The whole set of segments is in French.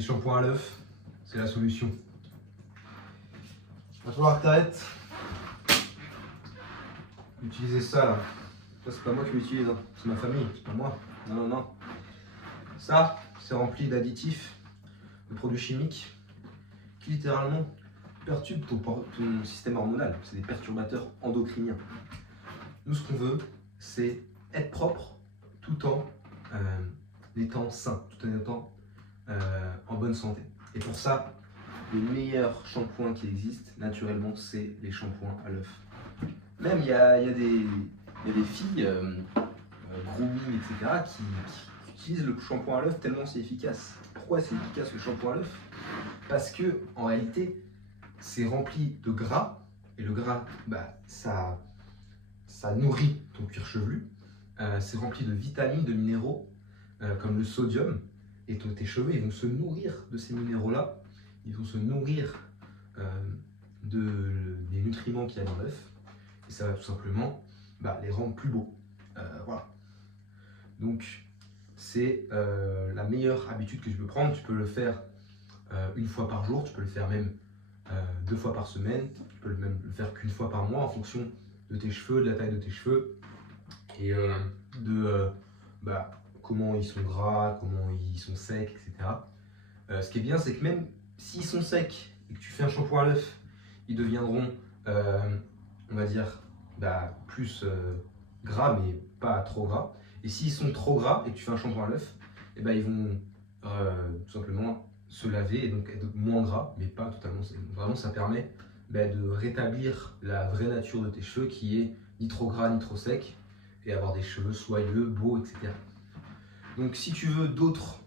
les shampoings à l'œuf, c'est la solution. Il va falloir que tu arrêtes d'utiliser ça là. Ça, c'est pas moi qui l'utilise, hein. C'est ma famille, c'est pas moi. Non, non, non. Ça, c'est rempli d'additifs, de produits chimiques qui littéralement perturbent ton système hormonal. C'est des perturbateurs endocriniens. Nous, ce qu'on veut, c'est être propre tout en étant sain, tout en étant en bonne santé. Et pour ça, les meilleurs shampoings qui existent, naturellement, c'est les shampoings à l'œuf. Même il y a des filles, grooming, etc., qui utilisent le shampoing à l'œuf tellement c'est efficace. Pourquoi c'est efficace le shampoing à l'œuf? Parce que en réalité, c'est rempli de gras, et le gras, ça nourrit ton cuir chevelu. C'est rempli de vitamines, de minéraux, comme le sodium, et tes cheveux ils vont se nourrir de ces minéraux-là, ils vont se nourrir des nutriments qu'il y a dans l'œuf, et ça va tout simplement les rendre plus beaux. Voilà. Donc, c'est la meilleure habitude que tu peux prendre. Tu peux le faire une fois par jour, tu peux le faire même 2 fois par semaine, tu peux même le faire qu'une fois par mois en fonction de tes cheveux, de la taille de tes cheveux et de comment ils sont gras, comment ils sont secs, etc. Ce qui est bien, c'est que même s'ils sont secs et que tu fais un shampoing à l'œuf, ils deviendront, on va dire, plus gras, mais pas trop gras. Et s'ils sont trop gras et que tu fais un shampoing à l'œuf, ils vont tout simplement se laver et donc être moins gras, mais pas totalement. Vraiment, ça permet de rétablir la vraie nature de tes cheveux qui est ni trop gras ni trop sec et avoir des cheveux soyeux, beaux, etc. Donc si tu veux d'autres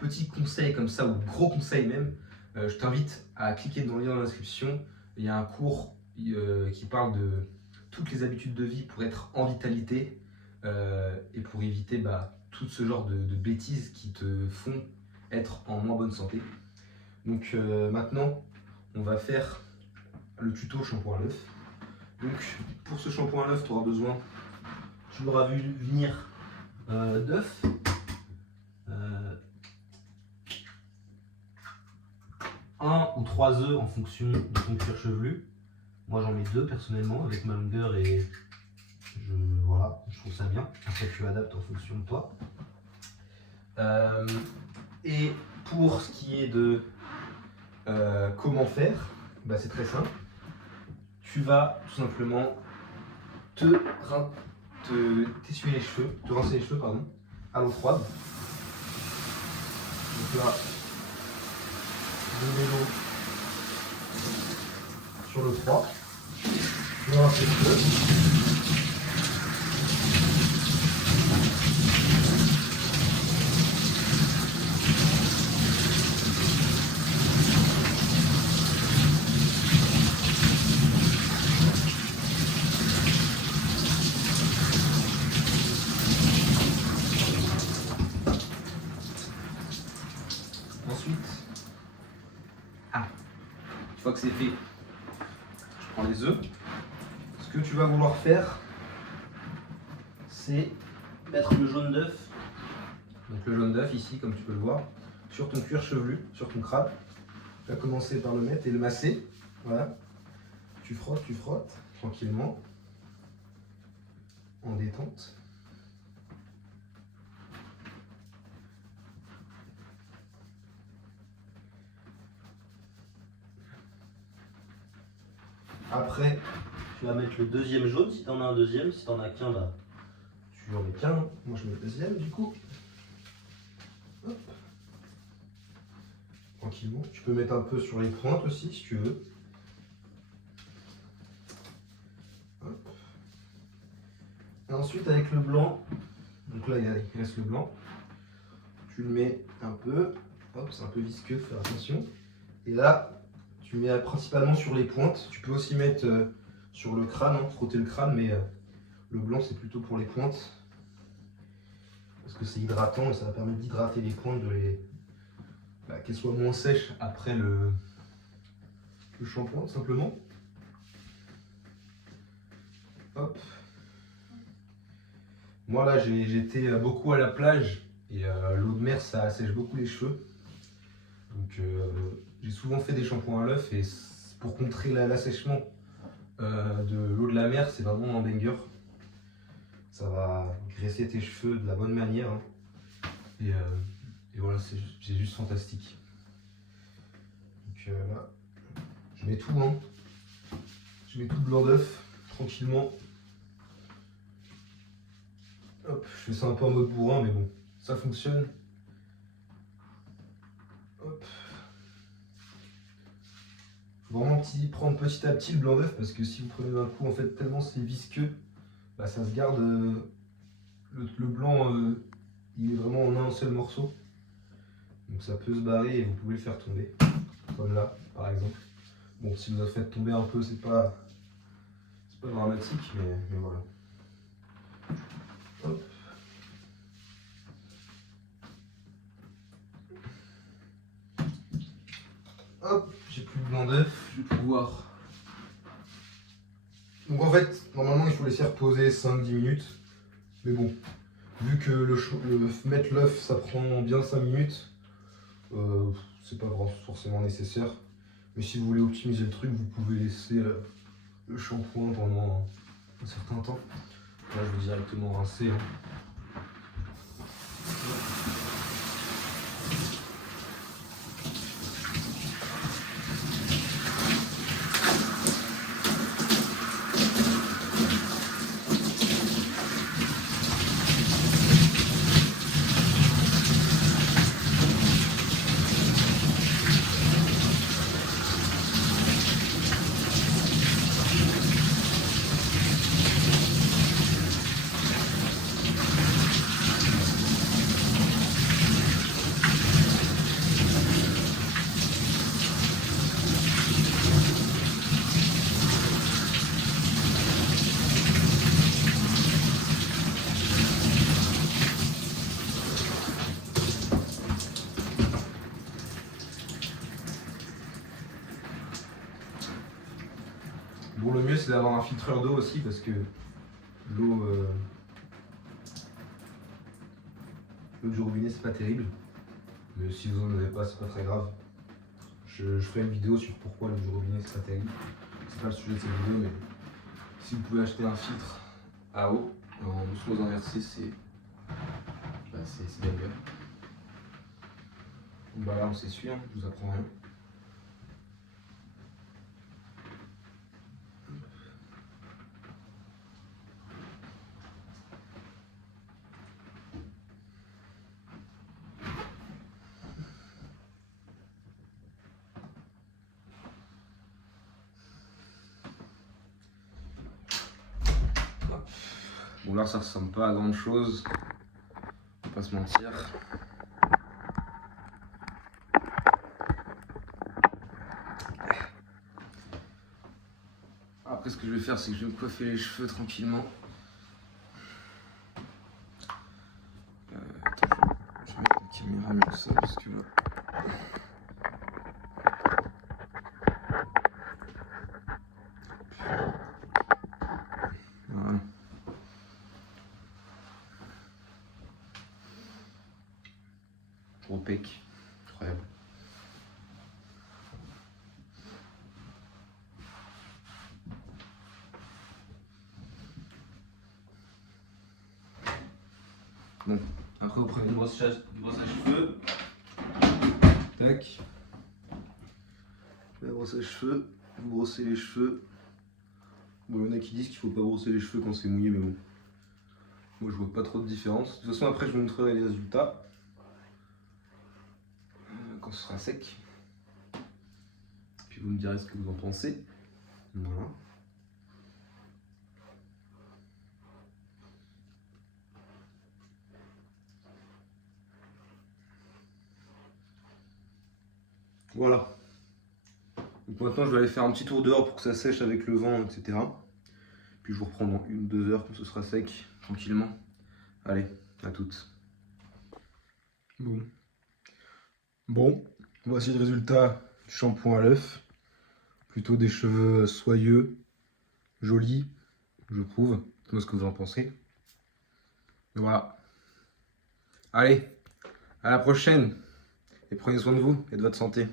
petits conseils comme ça ou gros conseils même, je t'invite à cliquer dans le lien dans la description. Il y a un cours qui parle de toutes les habitudes de vie pour être en vitalité et pour éviter tout ce genre de bêtises qui te font être en moins bonne santé. Donc maintenant, on va faire le tuto shampoing à l'œuf. Donc pour ce shampoing à l'œuf, tu auras besoin, tu l'auras vu venir d'œufs. 1 ou 3 œufs en fonction de ton cuir chevelu. Moi j'en mets 2 personnellement avec ma longueur et voilà, je trouve ça bien. Après tu adaptes en fonction de toi. Et pour ce qui est de comment faire, c'est très simple. Tu vas tout simplement t'essuyer les cheveux, te rincer les cheveux à l'eau froide. Donc là, je mets l'eau sur le froid. Je rince les cheveux. Ensuite, une fois que c'est fait, je prends les œufs. Ce que tu vas vouloir faire, c'est mettre le jaune d'œuf, donc le jaune d'œuf ici, comme tu peux le voir, sur ton cuir chevelu, sur ton crâne. Tu vas commencer par le mettre et le masser. Voilà. Tu frottes tranquillement, en détente. Après, tu vas mettre le deuxième jaune si tu en as un deuxième. Si tu n'en as qu'un, tu en mets qu'un. Moi, je mets le deuxième du coup. Hop. Tranquillement. Tu peux mettre un peu sur les pointes aussi si tu veux. Hop. Et ensuite, avec le blanc, donc là, il reste le blanc. Tu le mets un peu. Hop, c'est un peu visqueux, faut faire attention. Et là, tu mets principalement sur les pointes. Tu peux aussi mettre sur le crâne, frotter le crâne, mais le blanc c'est plutôt pour les pointes. Parce que c'est hydratant et ça va permettre d'hydrater les pointes, qu'elles soient moins sèches après le shampoing, simplement. Hop. Moi là, j'étais beaucoup à la plage et l'eau de mer ça sèche beaucoup les cheveux. Donc j'ai souvent fait des shampoings à l'œuf et pour contrer l'assèchement de l'eau de la mer, c'est vraiment un banger. Ça va graisser tes cheveux de la bonne manière. Hein. Et voilà, c'est juste fantastique. Donc là, je mets tout, hein. Je mets tout le blanc d'œuf tranquillement. Hop, je fais ça un peu en mode bourrin, mais bon, ça fonctionne. Hop. Faut vraiment prendre petit à petit le blanc d'œuf parce que si vous prenez d'un coup, en fait, tellement c'est visqueux, bah, ça se garde. Le blanc, il est vraiment en un seul morceau. Donc ça peut se barrer et vous pouvez le faire tomber. Comme là, par exemple. Bon, si vous le faites tomber un peu, c'est pas dramatique, mais voilà. Hop. Hop, j'ai plus de blanc d'œuf, je vais pouvoir. Donc en fait, normalement il faut laisser reposer 5-10 minutes. Mais bon, vu que mettre l'œuf ça prend bien 5 minutes, c'est pas forcément nécessaire. Mais si vous voulez optimiser le truc, vous pouvez laisser le shampoing pendant un certain temps. Là je vais directement rincer. Hein. Bon, le mieux c'est d'avoir un filtreur d'eau aussi parce que l'eau du robinet c'est pas terrible. Mais si vous n'en avez pas, c'est pas très grave. Je ferai une vidéo sur pourquoi l'eau du robinet c'est pas terrible. C'est pas le sujet de cette vidéo, mais si vous pouvez acheter un filtre à eau en osmose inversée, c'est bien bien. Donc bah là on s'essuie, hein, je vous apprends rien. Bon là ça ressemble pas à grand chose, on va pas se mentir. Après ce que je vais faire c'est que je vais me coiffer les cheveux tranquillement. Attends, je vais mettre la caméra mieux que ça parce que là... Voilà. Gros pec, incroyable. Bon, après vous prenez une brosse à cheveux. Tac. La brosse à cheveux, vous brossez les cheveux. Bon, il y en a qui disent qu'il faut pas brosser les cheveux quand c'est mouillé, mais bon. Moi je vois pas trop de différence. De toute façon après je vous montrerai les résultats. Quand ce sera sec. Puis vous me direz ce que vous en pensez. Voilà. Voilà. Donc maintenant je vais aller faire un petit tour dehors pour que ça sèche avec le vent, etc. Puis je vous reprends dans 1-2 heures quand ce sera sec, tranquillement. Allez, à toutes. Bon, voici le résultat du shampoing à l'œuf. Plutôt des cheveux soyeux, jolis, je trouve. Dites-moi ce que vous en pensez. Voilà. Allez, à la prochaine. Et prenez soin de vous et de votre santé.